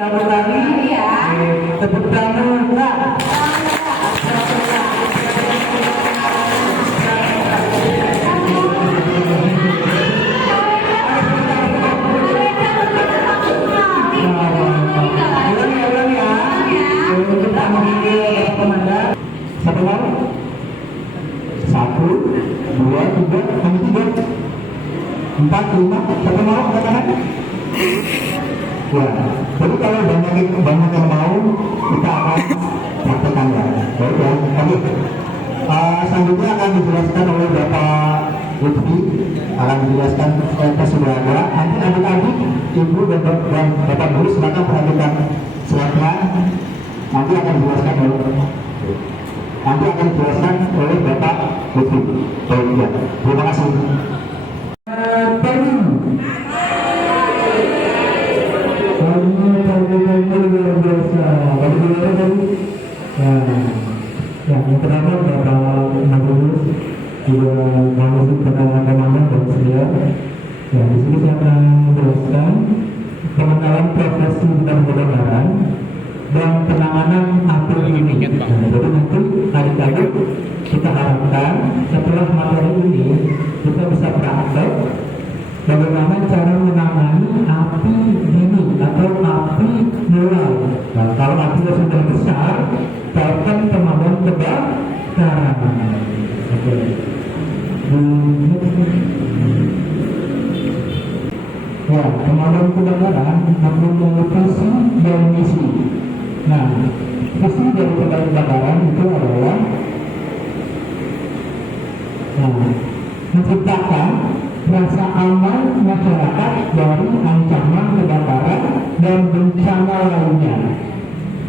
Lari ya. Tepuk tangan Kak. Satu mau? Satu, dua, tiga, kami tiga, empat, lima, satu mau angkat tangan? Ya, jadi kalau banyak yang mau, kita akan praktekkan ya. Baik ya, kami selanjutnya akan dijelaskan oleh Bapak Lutfi, akan dijelaskan ke sudah ada. Nanti adik-adik, ibu dan bapak guru silakan perhatikan slide-nya. Nanti akan dijelaskan oleh Bapak Lutfi. Baik ya, terima kasih. Yang pertama Bapak Nabulus juga mengusut penanganan dan sedia. Ya, di sini saya akan menjelaskan pengenalan profesi bidang kedokteran dan penanganan APD ini. Jadi nanti adik-adik kita harapkan setelah materi ini kita bisa praktek bagaimana cara menangani api dini atau api mulai. Nah, kalau apinya sudah besar, telepon pemadam kebakaran. Oke. Ya, pemadam kebakaran mempunyai visi dan misi. Nah, visi dari pemadam kebakaran itu adalah menciptakan rasa aman masyarakat dari ancaman kebakaran dan bencana lainnya.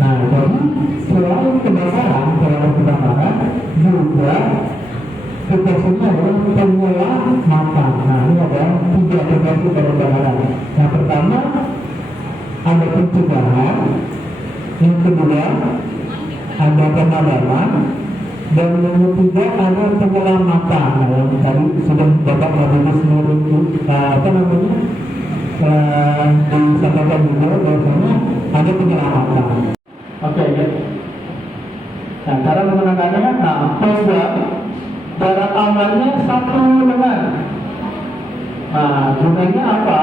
Nah, jadi selain kebakaran juga tugasnya adalah penyelamatan. Nah, ini ada 3 tugas kebakaran. Yang pertama ada pencegahan, yang kedua ada pemadaman, dan yang ketiga ada penyelamatan. Nah, yang tadi sudah Bapak Nabulus disampaikan juga bahwasanya ada penyelamatan. Oke, ya. Nah, cara menggunakannya, pegang jarak amannya 1 lengan. Nah, gunanya apa?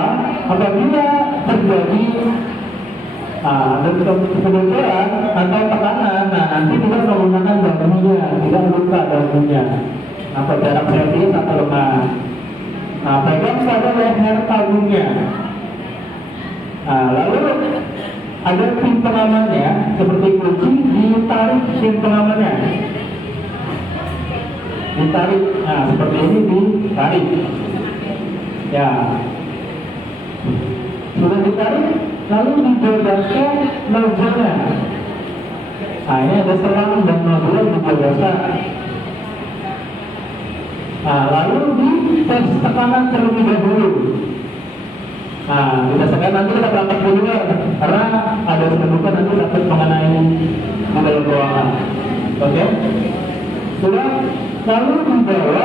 Apabila terjadi ada kebocoran atau tekanan, nanti kita menggunakan dagunya, tidak luka dagunya. Nah, jarak safety 1 lengan. Nah, pegang pada leher tabungnya. Nah, lalu ada pin pengamannya, seperti kunci, ditarik pin pengamannya. Ditarik, nah seperti ini ditarik. Ya, sudah ditarik, lalu digerakkan nozzle-nya. Nah, ini ada selang dan nozzle digerakkan. Nah, lalu dites tekanan terlebih dahulu. Nah, berdasarkan nanti kita berangkat dulu ya, karena ada pendudukan nanti dapat mengenai di dalam ruangan. Oke? Sudah, lalu dibawa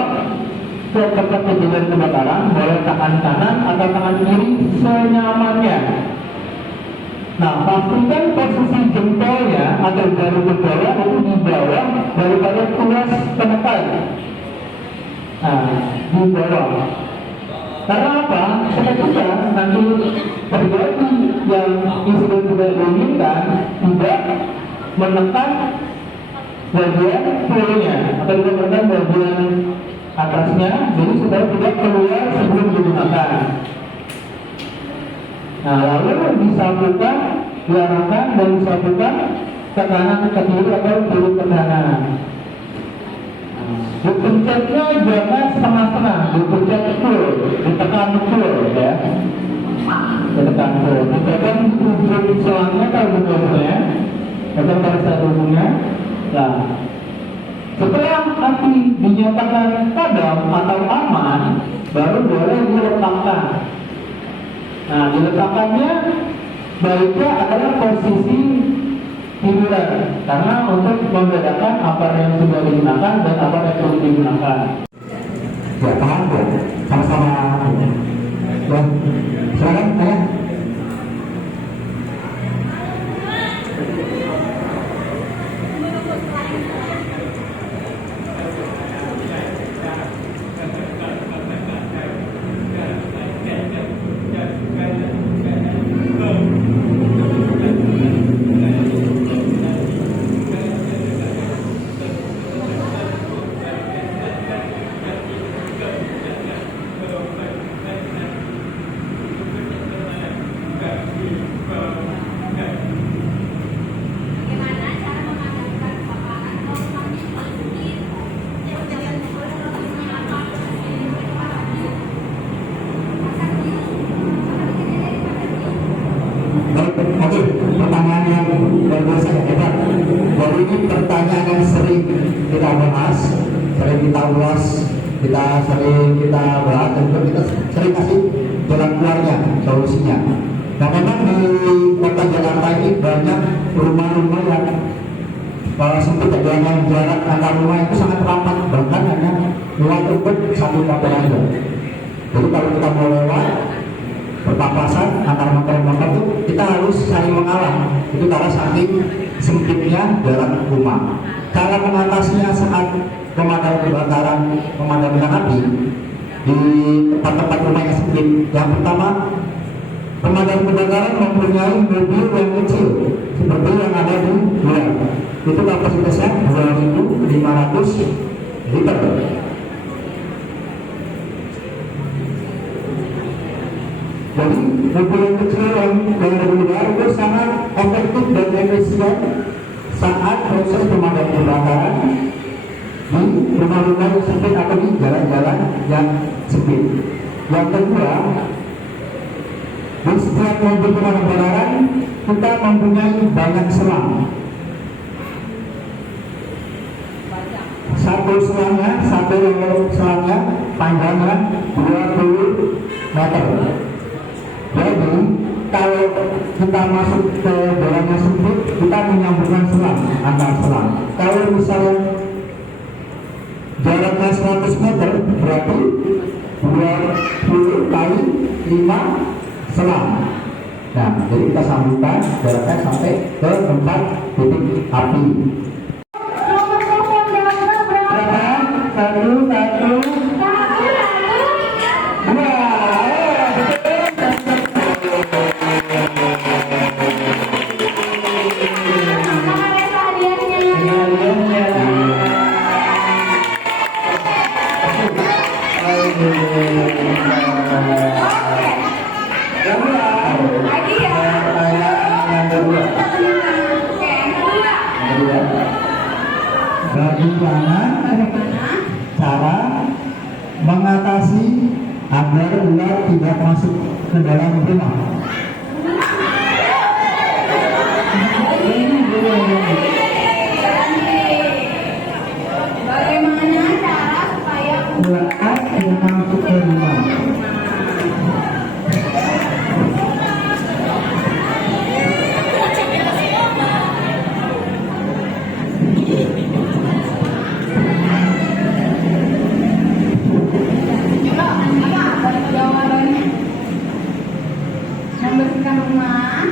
ke tempat kejadian kebakaran, boleh tangan kanan atau tangan kiri senyamannya. Nah, pastikan posisi jempolnya atau jari jempolnya itu di bawah daripada tuas penekan. Nah, di bawah. Karena apa? Ketika nanti terjadi yang insiden tidak diinginkan, tidak menekan bagian pullnya atau tidak menekan bagian atasnya, jadi supaya tidak keluar sebelum digunakan. Nah, lalu disapukan, diarahkan dan disapukan ke kanan ke kiri atau kiri ke kanan. Dipencetnya jangan setengah-setengah, dipencet full, ditekan full ya. Ditekan full, ditekan di ujung selangnya atau ujungnya, tekan pada satu ujungnya. Nah, setelah api dinyatakan padam atau aman, baru boleh diletakkan. Nah, diletakkannya baiknya adalah posisi hiburan, karena untuk membedakan apa yang sudah digunakan dan apa yang belum digunakan. Ya, tahan ya, sama-sama. Ya, silakan saya. pertanyaan yang sering kita bahas, sering kita ulas, sering kita bahas, dan juga kita sering kasih jalan keluarnya, solusinya. Nah memang di kota Jakarta ini banyak rumah-rumah yang sempit, yang jarak antar rumah itu sangat rapat, bahkan hanya lewat satu motor aja. Jadi kalau kita mau lewat berpapasan antar motor-motor itu kita harus saling mengalah, itu karena saking sempitnya jarak rumah. Cara mengatasinya saat pemadam kebakaran, memadamkan api di tempat-tempat rumah yang sempit, yang pertama, pemadam kebakaran mempunyai mobil yang kecil seperti yang ada di luar. Itu kapasitasnya 2.500 liter. Jadi mobil yang kecil yang ada di luar itu sangat efektif dan efisien saat proses pemadam kebakaran di rumah-rumah yang sempit atau di jalan-jalan yang sempit. Yang kedua, di setiap mobil pemadam kebakaran kita mempunyai banyak selang. Satu selangnya panjangnya 20 meter. Jadi kalau kita masuk ke jalan yang sempit, kita menyambungkan selang antar selang. Kalau misalnya jaraknya 100 meter, berarti 20 kali 5 selang. Nah, jadi kita sambungkan jaraknya sampai ke tempat titik api. Satu. Bagaimana cara mengatasi agar ular tidak masuk ke dalam rumah? Bagaimana cara supaya ular tidak masuk ke rumah? membersihkan rumah,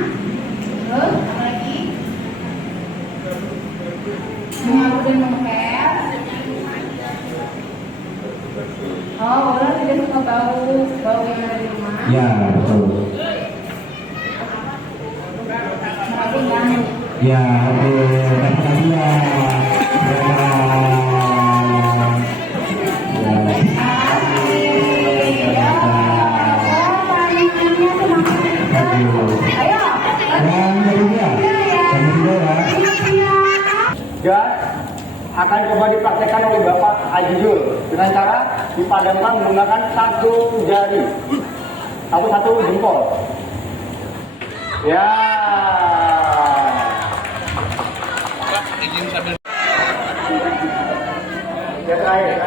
terus apa lagi? Menyapu dan mengepel. Oh, ular tidak suka bau yang ada di rumah. Ya, betul. Merapin nyamuk. Ya, betul. Ya. Gas akan coba dipraktekkan oleh Bapak Ajijul dengan cara dipadamkan menggunakan satu jari atau satu jempol. Ya. Ya terakhir ya.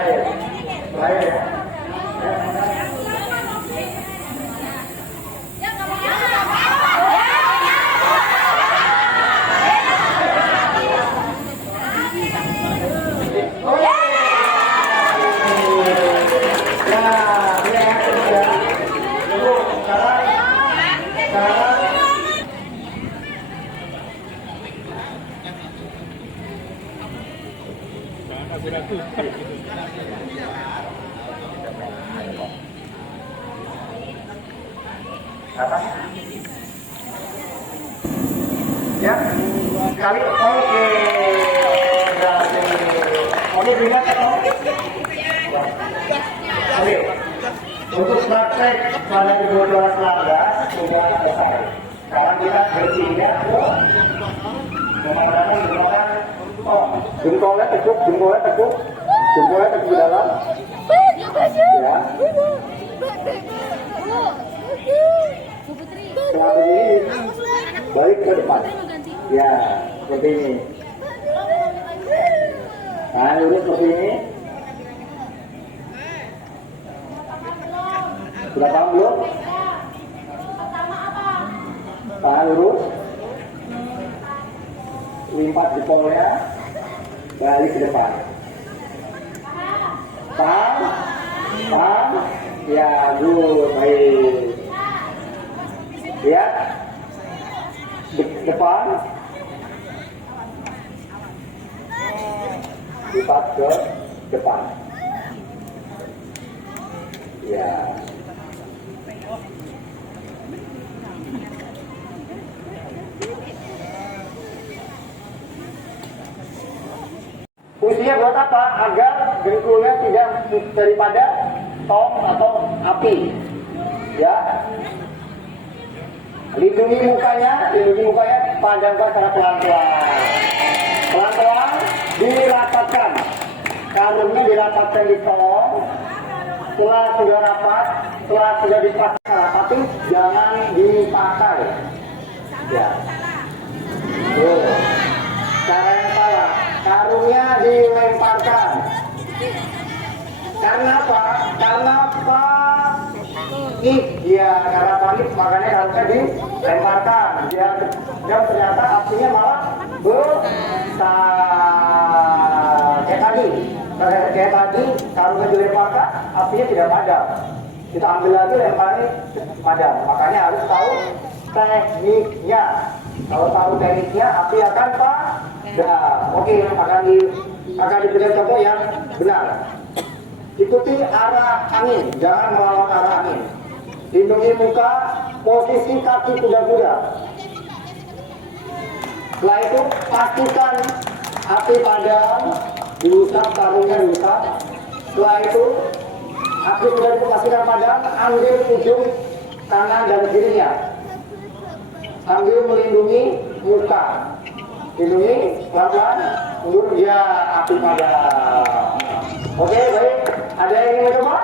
Apa? Ya, sekali. Oke. Oke, berikan ya. Oke. Untuk praktek pada kebocoran pelanggan, semuanya selesai. Sekarang kita bersihnya ke menggunakan jempolnya tekuk di dalam. Ya. Seperti ini, balik ke depan. Ya, seperti ini. Nah, lurus seperti ini. Sudah paham belum? Tangan lurus. Limpat jempolnya. Balik ke depan. Paham? Paham? Ya, good. Baik. Lihat. Depan. Lipat ke depan. Ya. Fungsinya buat apa? Agar dengkulnya tidak daripada tong atau api. Ya. Lindungi mukanya, padamkan secara pelan-pelan. Pelan-pelan dirapatkan. Kalungnya dirapatkan di tong. Setelah sudah rapat, setelah sudah dipasang, tapi jangan dipakai. Ya. Cara yang salah. Karungnya dilemparkan. Karena apa? Karena panik. Ya, karena panik makanya karungnya dilemparkan. Dan ternyata apinya malah besar. Kayak tadi karungnya dilemparkan, apinya tidak padam. Kita ambil lagi lemparnya padam. Makanya harus tahu tekniknya. Kalau tahu tekniknya, api akan padam. Oke, akan diberikan contoh yang benar. Ikuti arah angin, jangan melawan arah angin. Lindungi muka, posisi kaki kuda-kuda. Setelah itu pastikan api padam, diusap, karungnya diusap. Setelah itu api sudah dipastikan padam, ambil ujung kanan dan kirinya sambil melindungi muka. Lindungi pelan-pelan, mundur, ya api padam. Oke, baik. Ada yang ingin mencoba?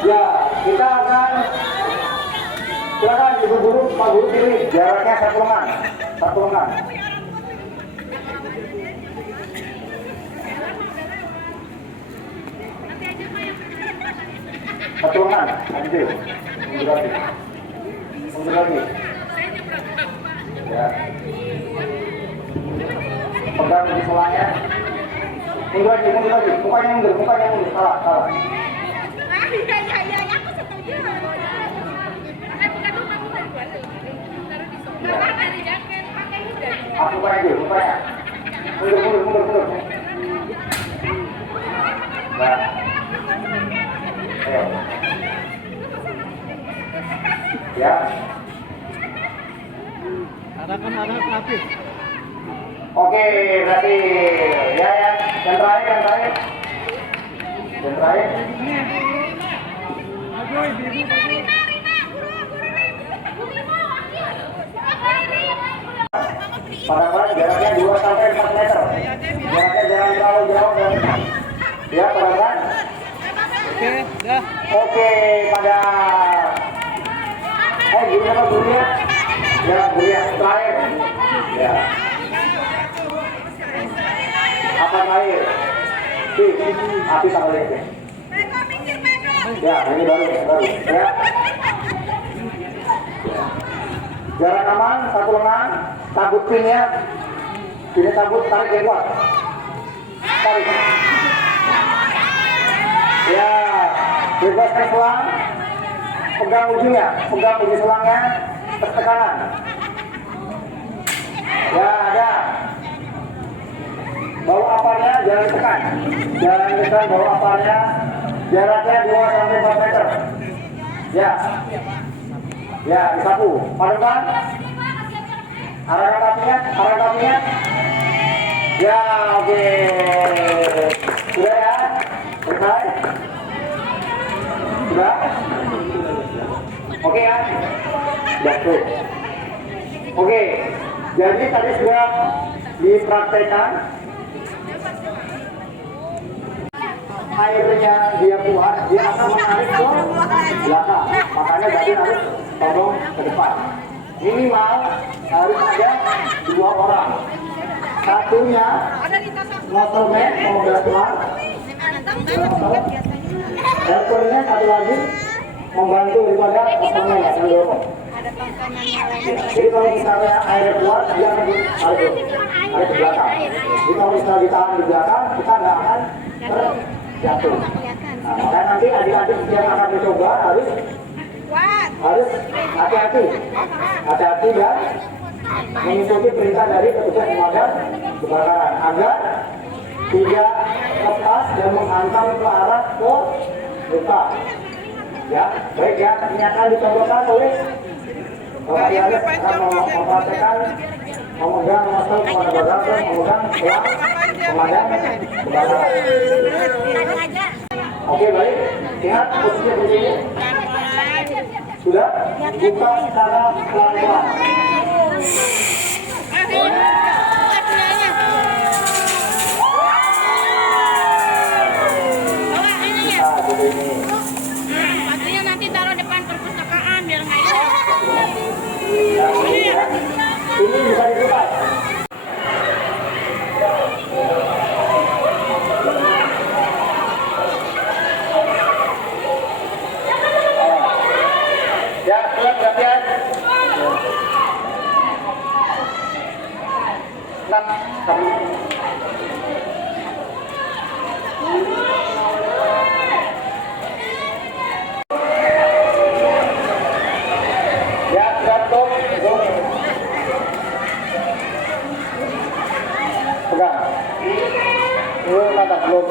Ya, kita akan silakan ibu guru, pak guru pilih jaraknya 1 lengan. 1 lengan. Satu lengan, ambil. Mundur lagi. Ya. Pegang di selangnya. Mundur lagi. Mukanya mundur. Salah. Aku setuju. Aku mukanya. Mundur. Nah. Ayo. Ya. Arahkan api. Oke, berarti ya. Yang terakhir. Pada jaraknya 2 sampai 4 meter. Jaraknya jangan terlalu jauh dan ya, pada. Oke, pada. Gurunya. Ya, gurunya terakhir. Ya. Apa terakhir? Api tanggal ini. Ya, ini baru. Ya. Jarak aman, 1 lengan. Tabut pinnya. Ini tabut, tarik yang kuat. Tarik. Ya, bebaskan selang. Pegang ujung selangnya. Tekanan. Ya, ada. Bau apanya jangan ditekan. Bau apanya. Jaraknya 2 sampai 4 meter. Ya. Ya, disapu. Padamkan. Arahkan apinya. Ya, oke. Sudah ya? Selesai? Sudah? Oke ya? Betul. Oke. Jadi tadi sudah dipraktekkan. Airnya dia kuat, dia akan menarik ke belakang. Makanya tadi harus tolong ke depan. Minimal harus ada 2 orang. satunya motornya memegang keluar, helpernya satu lagi membantu daripada motornya yang mendorong. Jadi kalau misalnya air keluar, dia akan ada di belakang. Jadi kalau misalnya ditahan di belakang, kita nggak akan terjatuh. Nah, makanya nanti adik-adik yang akan mencoba harus hati-hati dan mengikuti perintah dari petugas pemadam kebakaran agar tidak lepas dan menghantam ke arah ke luka. Ya, baik ya, ini akan dicontohkan oleh Bapak Yalis akan mempraktekkan memegang motor pemadam kebakaran, memegang pelang pemadam kebakaran. Oke, baik. Lihat posisinya begini. Sudah? Buka secara pelan-pelan. Nah, begini. Maksudnya nanti taruh depan perpustakaan biar nggak hilang. Nah, ini ya. Ini bisa dibuka. Ya, siap latihan. Nah, ya, siap tuh. Pegang. Lu kata belum.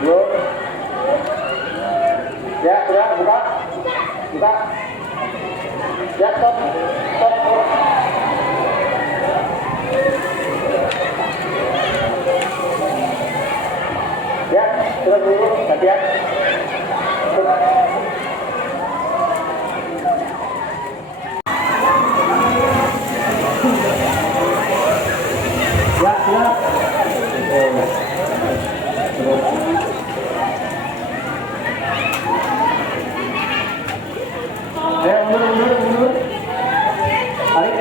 Belum. Ya, sudah, buka. Buka. Ya, stop. Stop. Ya, sudah dulu. Latihan. Ya, siap. Mundur. Tarik.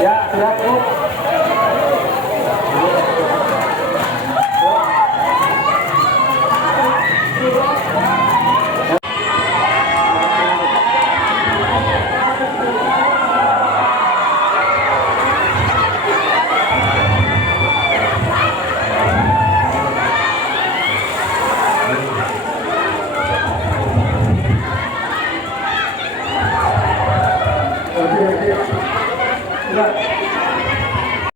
Ya, sudah cukup.